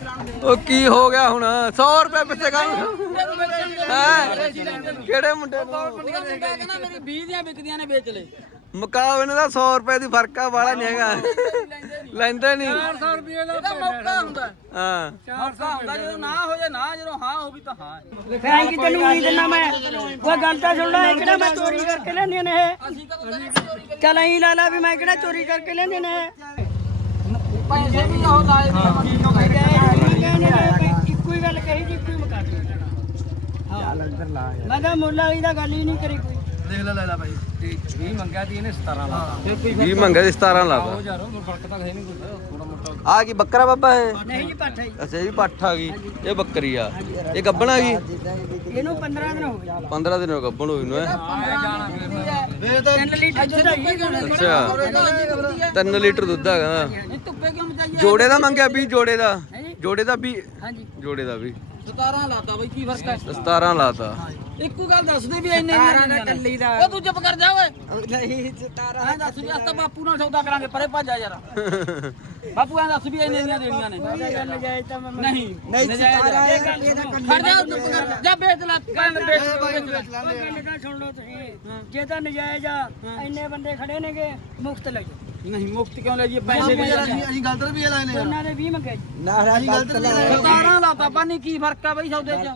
ਉਹ ਕੀ ਹੋ ਗਿਆ ਹੁਣ? 100 ਰੁਪਏ ਪਿੱਛੇ ਹੈ? ਕਿਹੜੇ ਮੁੰਡੇ ਨੂੰ? ਕਹਿੰਦਾ ਮੇਰੀ 20 ਦੀਆਂ ਵਿਕਦੀਆਂ ਨੇ ਵੇਚ ਲੈ ਮੁਕਾਬ ਇਹਨਾਂ ਦਾ 100 ਰੁਪਏ ਦੀ ਫ਼ਰਕ ਆ ਵਾਲਾ ਨਹੀਂ ਹੈਗਾ। ਲੈਂਦੇ ਨਹੀਂ 400 ਰੁਪਏ ਦਾ ਮੌਕਾ ਹੁੰਦਾ। ਹਾਂ। ਮੌਕਾ ਹੁੰਦਾ ਜਦੋਂ ਨਾ ਹੋ ਜਾ ਨਾ ਜਦੋਂ ਹਾਂ ਹੋ ਵੀ ਤਾਂ ਹਾਂ। ਫਿਰ ਐਂ ਕਿ ਤੈਨੂੰ ਨਹੀਂ ਦਿੰਦਾ ਮੈਂ। ਉਹ ਗੱਲ ਤਾਂ ਸੁਣ ਲੈ ਇਹ ਕਿਹੜਾ ਮੈਂ ਚੋਰੀ ਕਰਕੇ ਲੈਂਦੀਆਂ ਨੇ ਇਹ? ਅਸੀਂ ਕਦੋਂ ਕਰਾਂਗੇ ਚੋਰੀ ਚੱਲ ਐਂ ਲਾ ਲਾ ਵੀ ਮੈਂ ਕਿਹੜਾ ਚੋਰੀ ਕਰਕੇ ਲੈਂਦੇ ਨੇ ਪੈਸੇ ਵੀ ਉਹ ਲਾਏ ਵੀ ਇੱਕੋ ਹੀ ਗੱਲ ਕਹੀ ਜੀ ਇੱਕੋ ਹੀ ਮੁਕਾ ਦਿੱਤੀ ਚੱਲ ਅੰਦਰ ਲਾ ਮੈਂ ਤਾਂ ਮੁੱਲ ਵਾਲੀ ਦਾ ਗੱਲ ਹੀ ਨਹੀਂ ਕਰੀ ਕੋਈ। ਦੇਖ ਲੈ ਲੈ ਲੈ ਭਾਈ 20 ਮੰਗਿਆ ਦੀ ਇਹਨੇ 17 ਲਾ 20 ਮੰਗੇ ਸੀ 17 ਲਾਤਾ ਯਾਰ ਉਹ ਫ਼ਰਕ ਤਾਂ ਹੈ ਨਹੀਂ ਕੋਈ। ਥੋੜਾ ਮੋਟਾ ਆ ਕੀ ਬੱਕਰਾ ਬਾਬਾ ਹੈ ਨਹੀਂ ਜੀ ਪੱਠਾ ਜੀ। ਅੱਛਾ ਇਹ ਵੀ ਪੱਠ ਆ ਗਈ। ਇਹ ਬੱਕਰੀ ਆ। ਇਹ ਗੱਬਣ ਆ ਗਈ? ਇਹਨੂੰ 15 ਦਿਨ ਹੋ ਗਏ। 15 ਦਿਨ ਹੋ ਗੱਬਣ ਹੋਈ ਨੂੰ ਹੈ? ਵੇ ਤਾਂ 3 ਲੀਟਰ ਦੁੱਧ ਅੱਛਾ। 3 ਲੀਟਰ ਦੁੱਧ ਆ ਕਹਿੰਦਾ ਨਹੀਂ ਧੁੱਪੇ ਕਿਉਂ ਮਚਾਈਏ ਜੋੜੇ ਦਾ ਮੰਗਿਆ ਵੀ ਜੋੜੇ ਦਾ। ਜੋੜੇ ਦਾ ਵੀ ਹਾਂਜੀ ਜੋੜੇ ਦਾ ਵੀ। 17 ਲਾਤਾ ਬਈ ਕੀ ਫ਼ਰਕ ਹੈ? 17 ਲਾਤਾ। ਇੱਕੋ ਗੱਲ ਦੱਸ ਦੇ ਵੀ ਇੰਨੇ ਦੀਆਂ ਕੱਲੀ ਦਾ। ਉਹ ਤੂੰ ਚੁੱਪ ਕਰ ਜਾ ਓਏ। ਨਹੀਂ 17 ਐਂ ਦੱਸ ਵੀ ਅਸਤਾ ਬਾਪੂ ਨਾਲ ਸੌਦਾ ਕਰਾਂਗੇ ਪਰੇ ਭੱਜ ਜਾ ਯਾਰ। ਬਾਪੂ ਐਂ ਦੱਸ ਵੀ ਇੰਨੇ ਦੀਆਂ ਦੇਣੀਆਂ ਨੇ। ਗੱਲ ਨਜਾਇਜ਼ ਤਾਂ ਮੈਂ ਨਹੀਂ। ਨਹੀਂ ਇਹ ਗੱਲ ਇਹਦਾ ਖੜ ਜਾ ਚੁੱਪ ਕਰ ਜਾ। ਵੇਚ ਲੈ ਪੈਨ ਵੇਚ ਵੇਚ ਲੈ ਗੱਲ ਤਾਂ ਸੁਣ ਲਓ ਤੁਸੀਂ। ਜੇ ਤਾਂ ਨਜਾਇਜ਼ ਆ ਇੰਨੇ ਬੰਦੇ ਖੜੇ ਨੇਗੇ ਮੁਫਤ ਲੈ ਜਾਓ। ਨਹੀਂ ਮੁਫਤ ਕਿਉਂ ਲੈ ਜੀ ਪੈਸੇ ਵੀ ਅਸੀਂ ਅਸੀਂ ਗਲਤ ਰੁਪਏ ਲਾਏ ਨੇ ਯਾਰ। ਉਹਨਾਂ ਦੇ 20 ਮੰਗੇ। ਜੀ ਅਸੀਂ ਗਲਤ ਰੁਪਏ ਲਾਏ 17 ਲਾਤਾ ਪਾਣੀ ਕੀ ਫ਼ਰਕ ਆ ਬਈ ਸੌਦੇ ਚ?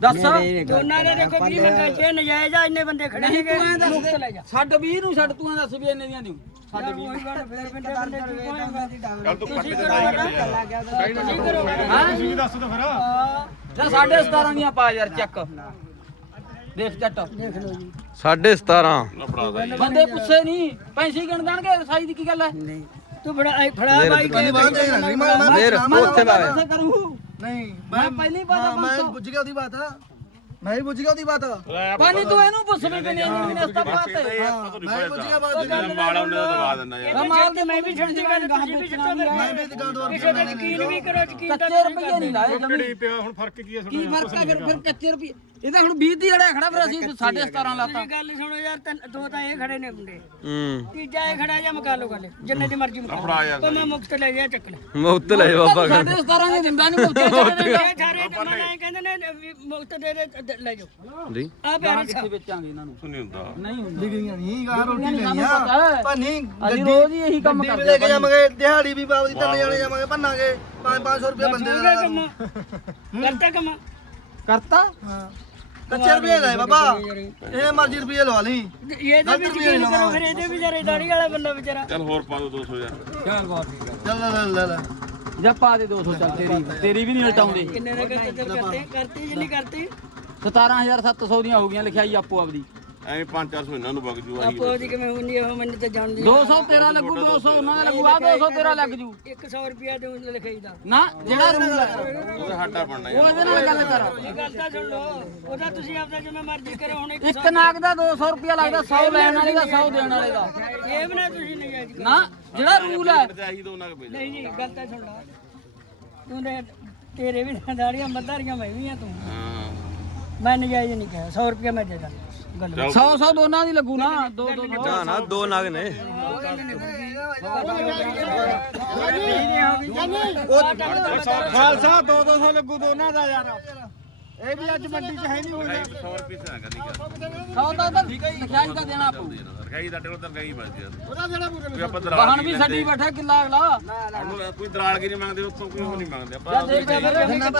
ਦੱਸ। ਦੋਨਾਂ ਦੇ ਦੇਖੋ 20 ਮੰਗੇ ਜੇ ਨਜਾਇਜ਼ ਆ ਇੰਨੇ ਬੰਦੇ ਖੜੇ ਤੂੰ ਦੱਸ। ਮੁਫਤ ਲੈ ਜਾ। ਛੱਡ 20 ਨੂੰ ਛੱਡ ਤੂੰ ਐਂ ਦੱਸ ਵੀ ਇੰਨੇ ਦੀਆਂ ਦਿਉ ਸਾਡੇ 20 ਉਹੀ ਗੱਲ ਫੇਰ ਬੰਦੇ ਬੰਦੇ ਕੀ ਹੋਏਗਾ ਤੁਸੀਂ ਨਾ। ਨਾ। ਹਾਂ। ਤੁਸੀਂ ਦੱਸ ਦੋ ਫਿਰ। ਜਾ ਸਾਡੇ 17 ਦੀਆਂ ਪਾ ਯਾਰ ਚੱਕ। ਦੇਖ ਚੱਟ ਦੇਖ ਲਓ ਜੀ। 17.5 ਬੰਦੇ ਪੁੱਛੇ ਨਹੀਂ ਪੈਸੇ ਗਿਣ ਦੇਣਗੇ ਸਾਈ ਦੀ ਕੀ ਗੱਲ ਹੈ? ਨਹੀਂ। ਤੂੰ ਫੜਾ ਆਈ ਫੜਾ ਬਾਈ ਕੇ ਫੇਰ ਉੱਥੇ ਲਾ ਪੈਸੇ ਕਰੂ। ਨਹੀਂ ਮੈਂ ਪਹਿਲੀ ਵਾਰ ਮੈਂ ਬੁੱਝ ਗਿਆ ਉਹਦੀ ਬਾਤ। ਬੁੱਝ ਗਿਆ ਉਹਦੀ ਬਾਤ। ਹਾਂ ਪਾਣੀ ਤੂੰ ਇਹਨੂੰ ਪੁੱਛ ਵੀ ਕਿ ਨਹੀਂ ਨਹੀਂ ਨਸਤਾ ਪਾਤੇ ਮੈਂ ਵੀ ਬੁੱਝ ਗਿਆ ਬਾਤ ਕਮਾਲ ਤੇ ਮੈਂ ਵੀ ਛੱਡ ਦੀ ਗੱਲ ਤੁਸੀਂ ਵੀ ਛੱਡੋ ਫਿਰ ਮੈਂ ਵੀ ਦੁਕਾਨ ਤੋਂ ਕਿਸੇ ਤੇ ਯਕੀਨ ਵੀ ਕਰੋ ਯਕੀਨ ਤਾਂ ਕੱਚੇ ਰੁਪਏ ਨਹੀਂ ਲਾਏ ਜਮੀ। ਕਿਹੜੀ ਪਿਆ ਹੁਣ ਫ਼ਰਕ ਕੀ ਹੈ ਕੀ ਫ਼ਰਕ ਆ ਫਿਰ ਫਿਰ ਕੱਚੇ ਰੁਪਏ ਇਹਦਾ ਹੁਣ 20 ਦੀ ਜਿਹੜਾ ਖੜਾ ਫਿਰ ਅਸੀਂ 17.5 ਲਾਤਾ ਗੱਲ ਸੁਣੋ ਯਾਰ ਤਿੰਨ- ਦੋ ਤਾਂ ਇਹ ਖੜੇ ਨੇ ਮੁੰਡੇ। ਹੂੰ। ਤੀਜਾ ਇਹ ਖੜਾ ਜਾਂ ਮੁਕਾ ਲਓ ਗੱਲ ਜਿੰਨੇ ਦੀ ਮਰਜ਼ੀ ਮੁਕਾ ਲਓ। ਤਾਂ ਮੈਂ ਮੁਕਤ ਲੈ ਗਿਆ ਚੱਕ ਲੈ। ਮੁਫਤ ਲੈ ਬਾਬਾ ਸਾਡੇ 17 ਦੇ ਦਿੰਦਾ ਨਹੀਂ ਮੁੱਤੇ ਇਹ ਸਾਰੇ ਮੈਂ ਐਂ ਕਹਿੰਦੇ ਨੇ ਵੀ ਮੁਕਤ ਦੇ ਦੇ ਦ- ਲੈ ਜਾਓ। ਜੀ। ਆ ਪਿਆਰੇ ਕਿੱਥੇ ਵੇਚਾਂਗੇ ਇਹਨਾਂ ਨੂੰ? ਨਹੀਂ ਹੁੰਦਾ ਨਹੀਂ ਹੁੰਦਾ। ਡਿਗਰੀਆਂ ਨਹੀਂ ਗਾ ਰੋਟੀ ਲੈਣੀ ਸਾਨੂੰ ਆ ਪਤਾ। ਹੈ। ਪਰ ਨਹੀਂ ਅਸੀਂ ਰੋਜ਼ ਹੀ ਇਹੀ ਕੰਮ ਗੱਡੀ ਵੀ ਕਰਦੇ ਲੈ ਕੇ ਜਾਵਾਂਗੇ ਦਿਹਾੜੀ ਵੀ ਬਾਬਦੀ ਤਿੰਨ ਜਾਣੇ ਜਾਵਾਂਗੇ ਭੰਨਾਂਗੇ। 5-500 ਰੁਪਏ ਬੰਦੇ ਠੀਕ ਹੈ ਦਾ ਕੰਮ। ਕਰਤਾ ਕੰਮ। ਕਰਤਾ? ਹਾਂ। ਕੱਚੇ ਰੁਪਏ ਲਾਏ ਬਾਬਾ। ਇਹ ਮਰਜ਼ੀ ਰੁਪਏ ਲਵਾ ਲਈ। ਇਹਦੇ ਵੀ ਯਕੀਨ ਕਰੋ ਫਿਰ ਇਹਦੇ ਵੀ ਜਰੇ ਦਾੜੀ ਵਾਲਾ ਬੰਦਾ ਵਿਚਾਰਾ। ਚੱਲ ਲੈ ਲੈ ਲੈ ਲੈ ਜਾਂ ਪਾ ਦੇ 200 ਚੱਲ ਤੇਰੀ ਤੇਰੀ ਵੀ ਨਹੀਂ ਹਟਾਉਂਦੇ ਕਿੰਨੇ ਚੱਲ ਕਰਤੇ ਕਰਤੀ ਜਿੰਨੀ ਕਰਤੀ? 17700 ਦੀਆਂ ਹੋ ਗਈਆਂ ਲਿਖਾਈ ਆਪੋ ਆਪਦੀ। ਐਵੇਂ 5-400 ਇਹਨਾਂ ਨੂੰ ਵਗ ਜੂ ਆਹੀ ਆਪੋ ਦੀ ਕਿਵੇਂ ਹੁੰਦੀ ਆ ਉਹ ਮੈਨੂੰ ਤਾਂ ਜਾਣਦੀ 213 ਲੱਗੂ 200 ਉਹਨਾਂ ਦਾ ਲੱਗੂ ਆ 213 ਲੱਗ ਜੂ। 100 ਰੁਪਿਆ ਦੇ ਉਹਨੇ ਲਿਖਾਈ ਦਾ। ਨਾ ਜਿਹੜਾ ਰੂਲ ਹੈ। ਉਹ ਸਾਡਾ ਬਣਨਾ ਉਹ ਇਹਦੇ ਨਾਲ ਗੱਲ ਕਰ। ਇਹ ਗੱਲ ਤਾਂ ਸੁਣ ਲਓ ਉਹਦਾ ਤੁਸੀਂ ਆਪਦਾ ਜਿਵੇਂ ਮਰਜ਼ੀ ਕਰੋ ਹੁਣ ਇੱਕ ਇੱਕ ਨਾਗ ਦਾ 200 ਰੁਪਿਆ ਲੱਗਦਾ 100 ਲੈਣ ਵਾਲੇ ਦਾ 100 ਦੇਣ ਵਾਲੇ ਦਾ। ਇਹ ਬਣਾ ਤੁਸੀਂ ਨਹੀਂ ਕਰੋ। ਨਾ ਜਿਹੜਾ ਰੂਲ ਹੈ। ਚਾਹੀ ਦੋ ਨਗ ਭੇਜ ਨਹੀਂ ਜੀ ਗੱਲ ਤਾਂ ਸੁਣ ਲਓ। ਤੂੰ ਦੇ ਤੇਰੇ ਵੀ ਦਾੜੀਆਂ ਮੱਧਾਰੀਆਂ ਮੈਂ ਵੀ ਆ ਤੂੰ। ਹਾਂ। ਮੈਂ ਨਜਾਇਜ਼ ਨਹੀਂ ਕਿਹਾ 100 ਰੁਪਿਆ ਮੈਂ ਦੇ ਦਾਂ ਗੱਲ 100 100 ਦੋਨਾਂ ਦੀ ਲੱਗੂ ਨਾ ਦੋ ਦੋ ਦੋ। ਨਾ ਨਾ ਦੋ ਨਗ ਨੇ। ਖਾਲਸਾ 2 200 ਲੱਗੂ ਦੋਨਾਂ ਦਾ ਯਾਰ। ਇਹ ਵੀ ਅੱਜ ਮੰਡੀ 'ਚ ਹੈ ਨਹੀਂ ਹੋਣਾ 100 ਰੁਪਏ ਨਾ ਕਰਨੀ ਕਰ 100 ਤਾਂ ਤਾਂ ਤਾਂ ਦੇਣਾ ਪਊ ਰਖਾਈ ਦਾ ਟੇਲ ਤਾਂ ਗਈ ਬਚਦੀ ਕੋਈ ਆਪਾਂ ਦਲਾਲ ਵੀ ਛੱਡੀ ਬੈਠਾ ਕਿੱਲਾ ਅਗਲਾ। ਸਾਨੂੰ ਕੋਈ ਦਲਾਲ ਕੀ ਨਹੀਂ ਮੰਗਦੇ ਉੱਥੋਂ ਕੋਈ ਉਹ ਨਹੀਂ ਮੰਗਦੇ। ਆਪਾਂ ਦੇਖ ਕੇ ਹੀ ਕਰ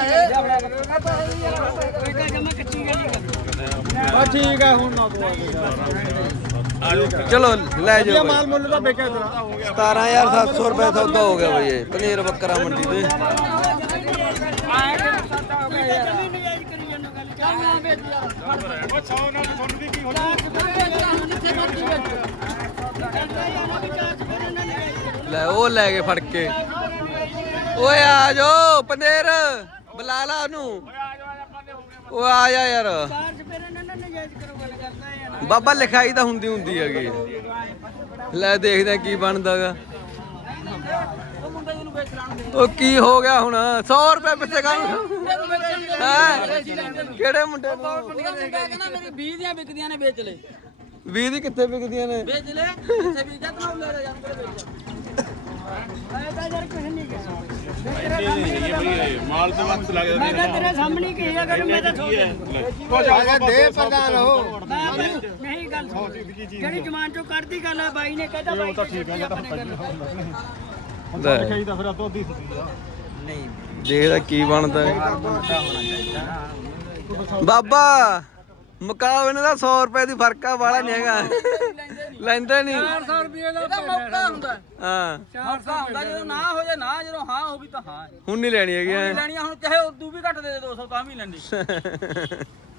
ਬਸ ਠੀਕ ਹੈ ਹੁਣ ਨਾ ਚਲੋ ਲੈ ਜਾਓ ਮਾਲ ਮੁੱਲ ਦਾ ਵੇਚਿਆ ਤੇਰਾ। 17700 ਰੁਪਏ ਸੌਦਾ ਹੋ ਗਿਆ ਬਈ ਇਹ ਪਨੀਰ ਬੱਕਰਾ ਮੰਡੀ ਤੇ। ਨਜਾਇਜ਼ ਕਰੀ ਜਾਂਦਾ ਗੱਲ ਚੱਲ ਉਹ 100 ਨਾਲ ਤੁਹਾਨੂੰ ਵੀ ਕੀ ਹੋਣਾ ਲੈ, ਉਹ ਲੈ ਕੇ ਫੜ ਕੇ। ਓਏ, ਆ ਜਾਓ, ਪਨੀਰ। ਬੁਲਾ ਲਾ ਉਹਨੂੰ। ਉਹ ਆ ਜਾ ਯਾਰ। ਬਾਬਾ, ਲਿਖਾਈ ਤਾਂ ਹੁੰਦੀ ਹੁੰਦੀ ਹੈਗੀ। ਲੈ, ਦੇਖਦੇ ਆ ਕੀ ਬਣਦਾਗਾ ਉਹ ਕੀ ਹੋ ਗਿਆ ਹੁਣ? 100 ਰੁਪਏ ਪਿੱਛੇ ਹੈ? ਕਿਹੜੇ ਮੁੰਡੇ ਨੂੰ? ਮੁੰਡਾ ਕਹਿੰਦਾ ਮੇਰੀ 20 ਦੀਆਂ ਵਿਕਦੀਆਂ ਨੇ ਵੇਚ ਲੈ 20 ਦੀ ਕਿੱਥੇ ਵਿਕਦੀਆਂ ਨੇ? ਵੇਚ ਲੈ ਜਿੱਥੇ ਵੀ ਜਦ ਨਾ ਲੈ ਜਾ ਜਾਂਦੇ ਵੇਚ ਮੈਂ ਤਾਂ ਯਾਰ ਕੁਝ ਨਹੀਂ ਬਈ ਇਹ ਮਾਲ ਤੇ ਵਕਤ ਲੱਗ ਮੈਂ ਕਿਹਾ ਤੇਰੇ ਸਾਹਮਣੇ ਹੀ ਕਹੀ ਆ ਕਰ ਮੈਂ ਤਾਂ ਸੋਚ ਦੇ ਪ੍ਰਧਾਨ ਹੋ ਮੈਂ ਨਹੀਂ ਗੱਲ ਸੁਣ। ਜਿਹੜੀ ਜਮਾਨ ਚੋਂ ਕੱਢਦੀ ਗੱਲ ਆ? ਬਾਈ ਨੇ ਕਹਿੰਦਾ ਬਾਈ ਤਾਂ ਠੀਕ ਹੈ ਆਪਣੇ ਗੱਲ ਲੈ। ਤਾਂ ਫਿਰ ਆਪੋ ਅੱਧੀ ਸੁਣੀ ਆ। ਦੇਖਦਾ ਕੀ ਬਣਦਾ ਹੈ। ਬਾਬਾ ਮੁਕਾਓ ਇਹਨਾਂ ਦਾ 100 ਰੁਪਏ ਦੀ ਫ਼ਰਕ ਆ ਵਾਲਾ ਨਹੀਂ ਹੈਗਾ। ਲੈਂਦੇ ਨਹੀਂ। 400 ਰੁਪਏ ਦਾ ਮੌਕਾ ਹੁੰਦਾ। ਹਾਂ। ਮੌਕਾ ਹੁੰਦਾ ਜਦੋਂ ਨਾ ਹੋ ਜਾ ਨਾ ਜਦੋਂ ਹਾਂ ਹੋ ਗਈ ਤਾਂ ਹਾਂ। ਹੈ। ਹੁਣ ਨਹੀਂ ਲੈਣੀ ਹੈਗੀ ਐਂ। ਲੈਣੀਆਂ ਹੁਣ ਚਾਹੇ ਉਦੋਂ ਵੀ ਘੱਟ ਦੇ ਦੇ 200 ਤਾਂ ਵੀ ਲੈਂਦੀ।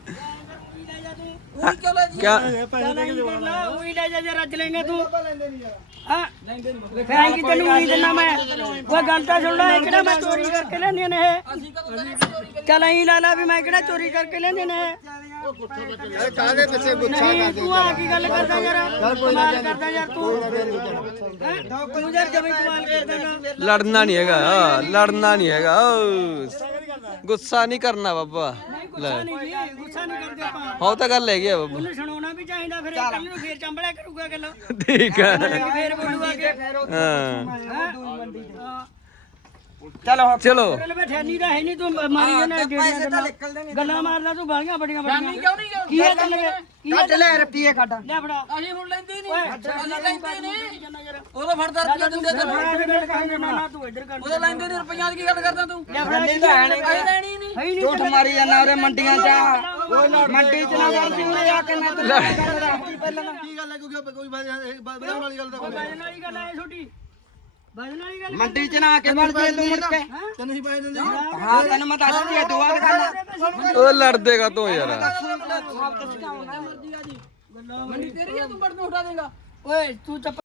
ਉਹ ਕਿਉਂ ਲੈ ਜੀ। ਕਿਆ? ਚੱਲ ਐਂ ਕਰ ਲਾ, ਉਹੀ ਲੈ ਜਾ ਜੇ ਰੱਜ ਲੈਂਗੇ ਤੂੰ। ਹਾਂ। ਫੇ ਆਈ ਕਿ ਤੈਨੂੰ ਨਹੀਂ। ਦਿੰਦਾ ਮੈਂ ਉਹ ਗੱਲ ਤਾਂ ਸੁਣ ਲੈ ਇਹ ਕਿਹੜਾ ਮੈਂ ਚੋਰੀ ਕਰਕੇ ਲੈਂਦੀਆਂ ਨੇ ਇਹ? ਅਸੀਂ ਕਦੋਂ ਕਹਿੰਦੇ ਚੋਰੀ ਕਰ? ਚੱਲ ਐਂ ਲਾ ਲਾ ਵੀ ਮੈਂ ਕਿਹੜਾ ਚੋਰੀ ਕਰਕੇ ਲੈਂਦੇ ਨੇ ਇਹ। ਕਾਹਦੇ ਪਿੱਛੇ ਗੁੱਸਾ ਨਹੀਂ ਤੂੰ ਆ ਕੀ ਗੱਲ ਕਰਦਾ ਯਾਰ? ਕਮਾਲ ਕਰਦਾ ਯਾਰ ਤੂੰ। ਹੈਂ? ਤੂੰ ਯਾਰ ਜਮੀ ਕਮਾਲ ਕਰਦਾ ਨਾ ਲੜਨਾ ਨਹੀਂ ਹੈਗਾ ਹਾਂ, ਲੜਨਾ ਨਹੀਂ ਹੈਗਾ। ਗੁੱਸਾ ਨਹੀਂ ਕਰਨਾ ਬਾਬਾ। ਨਹੀਂ ਗੁੱਸਾ ਨਹੀਂ ਜੀ ਗੁੱਸਾ ਨਹੀਂ ਕਰਦੇ ਆਪਾਂ। ਉਹ ਤਾਂ ਗੱਲ ਹੈਗੀ ਆ ਬਾਬਾ। ਉਹਨੂੰ ਸੁਣਾਉਣਾ ਵੀ ਚਾਹੀਦਾ ਫਿਰ ਇਹ ਕੱਲ ਨੂੰ ਫੇਰ ਚੰਬੜਿਆ ਕਰੂਗਾ ਗੱਲ ਠੀਕ ਆ। ਫੇਰ ਬੋਲੂਗਾ ਕਿ ਹਾਂ। ਚੱਲ ਹੁਣ ਚਲੋ ਚੱਲ ਬੈਠਿਆਨੀ ਦਾ ਹੈ ਨਹੀਂ ਤੂੰ ਮਾਰੀ ਜਾਣਾ ਤਾਂ ਨਿਕਲਦੇ ਨਹੀਂ ਗੱਲਾਂ ਮਾਰਦਾ ਤੂੰ ਬਾਲੀਆਂ ਬੜੀਆਂ ਬੜੀਆਂ ਕਿਉਂ ਨਹੀਂ ਕਿਉਂ ਕੀ ਹੈ ਚੱਲ ਕੀ ਹੈ ਲੈ ਰੁਪਏ ਕੱਢ ਲੈ ਫੜਾ ਅਸੀਂ ਹੁਣ ਲੈਂਦੇ ਨਹੀਂ ਅਸੀਂ ਲੈਂਦੇ ਨਹੀਂ ਉਦੋਂ ਫੜਦਾ ਰੁਪਿਆ ਦਿੰਦੇ ਤੇ ਫੜਾ ਗੱਲ ਤੂੰ ਇੱਧਰ ਕਰ ਉਦੋਂ ਲੈਂਦੇ ਨਹੀਂ ਰੁਪਈਆਂ ਦੀ ਕੀ ਗੱਲ ਕਰਦਾ ਤੂੰ ਲੈ ਫੜਾ ਤਾਂ ਨਹੀਂ ਅਸੀਂ ਲੈਣੀ ਨਹੀਂ ਝੂਠ ਮਾਰੀ ਜਾਂਦਾ ਉਹਦੇ ਮੰਡੀਆਂ 'ਚ ਮੰਡੀ 'ਚ ਨਾ ਕਰਦੀ ਉਹਨੇ ਆ ਕੇ ਮੈਂ ਤੈਨੂੰ ਕੀ ਗੱਲ ਹੈ ਕਿਉਂਕਿ ਕੋਈ ਬਦਲਣ ਵਾਲੀ ਗੱਲ ਤਾਂ ਕੋਈ ਬਾਜਣ ਵਾਲੀ ਗੱਲ ਹੈ ਛੋਟੀ ਬਾਜਣ ਵਾਲੀ ਗੱਲ ਮੰਡੀ ਚ ਨਾ ਕੇ ਜੇ ਤੂੰ ਮੁੜ ਕੇ। ਤੈਨੂੰ ਹੀ ਪੈਸੇ ਦਿੰਦੇ ਹਾਂ ਤੈਨੂੰ ਮੈਂ ਦੱਸ ਦਿਆ ਦੁਆ ਕਰਨਾ ਉਹ ਲੜਦੇਗਾ ਤੂੰ ਯਾਰ। ਮੰਡੀ ਤੇਰੀ ਆ ਤੂੰ ਬੜ ਨੂੰ ਉਠਾ ਦੇਗਾ। ਓਏ ਤੂੰ ਚੱਪ